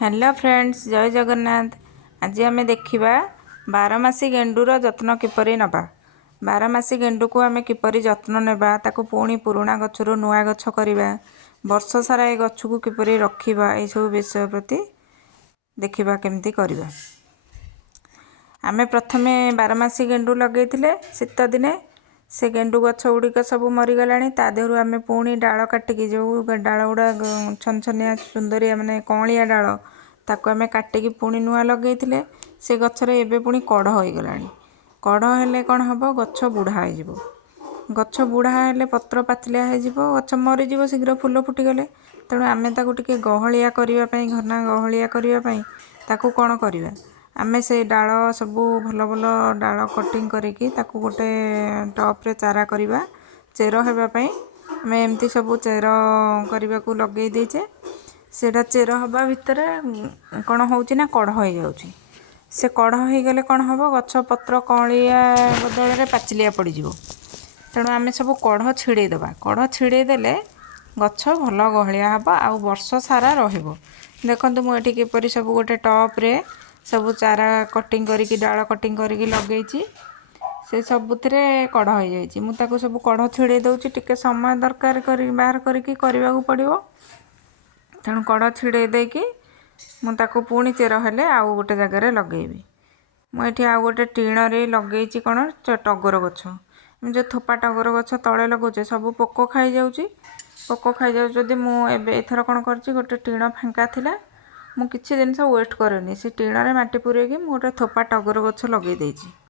Hello friends, जय जगन्नाथ। आज आम देखा बारमासी गेंडूर जत्न किपरि नबा। बारमासी गेंडू को आम किपरि जत्न नेबा, ताकू पुणी पुराणा गछरु नुआ गछ करवा, वर्ष सारा ए गछ को किपरि रखिबा, ए सब विषय प्रति देखिबा केमती करबा। आमे प्रथमे बारमासी गेंडू लगेइथिले शीत दिने। से गेंडू गछ गुड़िक सब मरीगलाणी। ता देहरु आमे पुणी डाल काटिकी, जो डाल गुड़ा छनछनिया सुंदरिया माने कौलिया डाल, ताको आमे काटिकी पुणी नुआ लगेइथिले। से गछरे एबे पुणी कढ़ होइगलाणी। कढ़ हेले कौन हबो, गछ बुढ़ा होइजिवो। गछ बुढ़ा हेले पत्र पातलिया होइजिवो, गछ मरीजिवो शीघ्र फुल फुटिगले। तेणु आमे ताकू टिके गहलिया करिवा पई, घना गहलिया करिवा पई ताकू कौन करिवा, आमे से डाल सबू भल भल डाल कटिंग करिकी ताकू गोटे टप रे चारा करिवा। चेर हेबा पई आमे एमती सबू चेर करिवा को लगेई देइचे। सेटा चेर हवा भितरे कौन होउची ना, कढ़ हो जाउची। से कढ़ हो गले कौन हबो, गछ पत्र कौलिया बदल रे पाचिलिया पड़ी जिवो। तेणु आमे सबू कढ़ छिड़े दबा। कढ़ छिड़े देले गछ भल गहलिया हबो, आउ वर्ष सारा रहिबो। देखंतु मु एठी किपरि सबू गोटे टप रे सबू चारा कटिंग करिकी, डाल कटिंग करिकी लगेइची। से सबुथिरे कढ़ हो जाइची। मु ताकू सबू कढ़ छिड़े दउची। टिके समय दरकार करी बाहर करिकी करबा को पड़िबो। तेणु कढ़ छिड़े देकी मु ताकू पुणी चेर हेले आउ गोटे जगार लगेइबी। मु एठी आउ गोटे टीण रे लगेइची कौन, टगर गछ। जो थोपा टगर गछ तले लगौचे सबू पोक खाई जाउची। पोक खाई जाउची जदि मु एबे एथर कौन करची, गोटे टीण फांका थिला, मु किछि दिन वेस्ट करेनी, से टीण रे माटी पुरेकी मु गोटे थोपा टगर गछ लगेई देइची।